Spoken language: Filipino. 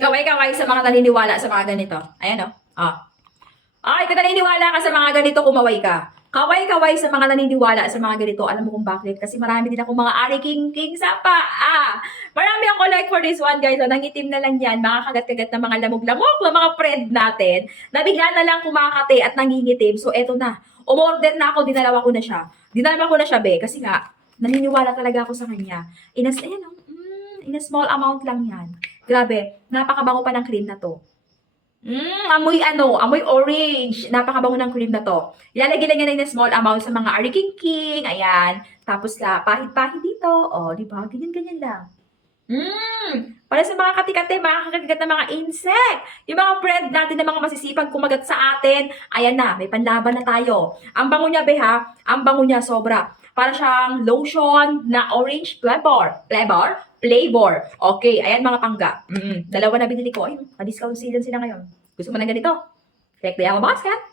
Kaway-kaway sa mga naniniwala sa mga ganito. Ayan, oh. Ay, kung naniniwala ka sa mga ganito, kumaway ka. Kaway-kaway sa mga naniniwala sa mga ganito. Alam mo kung bakit? Kasi marami din ako mga Ari King sa paa. Marami ako like for this one, guys. Nangitim na lang yan. Mga kagat-kagat na mga lamog-lamog na mga friend natin na bigla na lang kumakate at nangingitim. So, eto na. Umorder na ako. Dinalawa ko na siya. Dinalawa ko na siya, be. Kasi nga, naniniwala talaga ako sa kanya. In a small amount lang yan. Grabe. Napakabango pa ng cream na to. Amoy orange. Napakabango ng cream na to. Ilalagay lang yan na small amount sa mga Ari King. Ayan. Tapos pahid-pahid dito. O, di ba? Ganyan-ganyan lang. Para sa mga kati-kati, mga kakagat na mga insect. Yung mga friend natin na mga masisipag kumagat sa atin. Ayan na, may panlaban na tayo. Ang bango niya, beha. Ang bango niya, sobra. Para siyang lotion na orange flavor. Okay, ayan mga pangga. Dalawa na binili ko. Ayun, pa-discount sila ngayon. Gusto mo na ganito? Click the yellow basket.